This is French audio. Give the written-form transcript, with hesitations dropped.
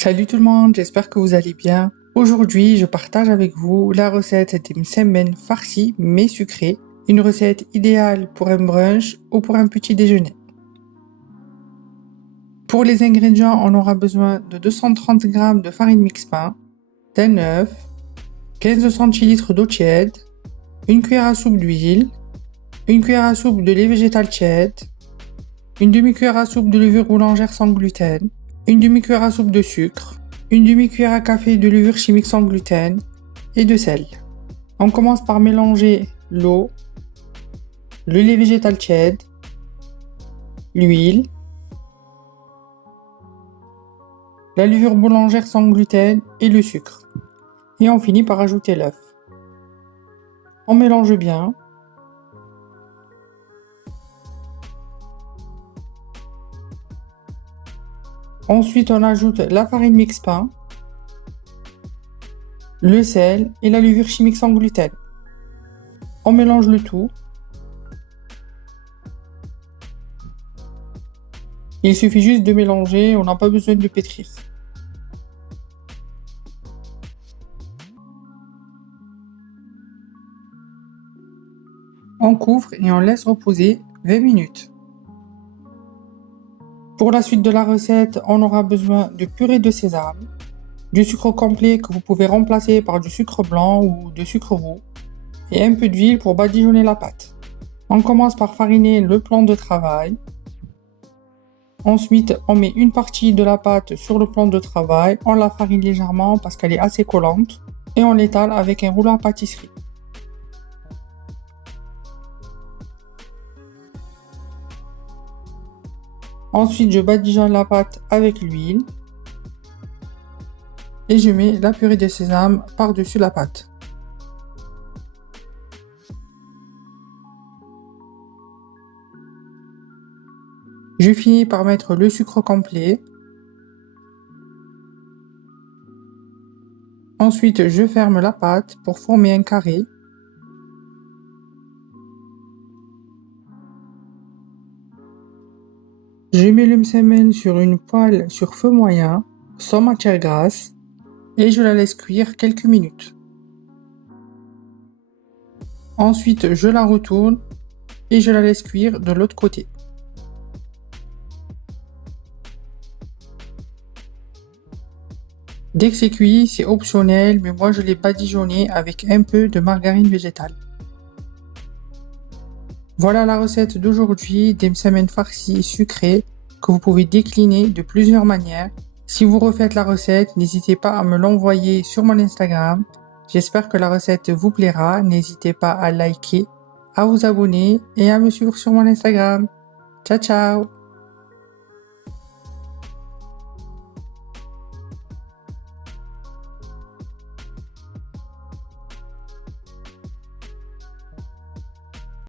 Salut tout le monde, j'espère que vous allez bien. Aujourd'hui, je partage avec vous la recette des msemen farcis mais sucrés, une recette idéale pour un brunch ou pour un petit déjeuner. Pour les ingrédients, on aura besoin de 230 g de farine mix pain, d'un œuf, 15 centilitres d'eau tiède, une cuillère à soupe d'huile, une cuillère à soupe de lait végétal tiède, une demi-cuillère à soupe de levure boulangère sans gluten, une demi-cuillère à soupe de sucre, une demi-cuillère à café de levure chimique sans gluten et de sel. On commence par mélanger l'eau, le lait végétal tiède, l'huile, la levure boulangère sans gluten et le sucre. Et on finit par ajouter l'œuf. On mélange bien. Ensuite, on ajoute la farine mix pain, le sel et la levure chimique sans gluten. On mélange le tout. Il suffit juste de mélanger, on n'a pas besoin de pétrir. On couvre et on laisse reposer 20 minutes. Pour la suite de la recette, on aura besoin de purée de sésame, du sucre complet que vous pouvez remplacer par du sucre blanc ou de sucre roux, et un peu d'huile pour badigeonner la pâte. On commence par fariner le plan de travail. Ensuite, on met une partie de la pâte sur le plan de travail, on la farine légèrement parce qu'elle est assez collante, et on l'étale avec un rouleau à pâtisserie. Ensuite, je badigeonne la pâte avec l'huile et je mets la purée de sésame par-dessus la pâte. Je finis par mettre le sucre complet. Ensuite, je ferme la pâte pour former un carré. Je mets le msemen sur une poêle sur feu moyen, sans matière grasse, et je la laisse cuire quelques minutes. Ensuite, je la retourne et je la laisse cuire de l'autre côté. Dès que c'est cuit, c'est optionnel, mais moi je l'ai badigeonné avec un peu de margarine végétale. Voilà la recette d'aujourd'hui des msemen farcis sucrés que vous pouvez décliner de plusieurs manières. Si vous refaites la recette, n'hésitez pas à me l'envoyer sur mon Instagram. J'espère que la recette vous plaira. N'hésitez pas à liker, à vous abonner et à me suivre sur mon Instagram. Ciao ciao!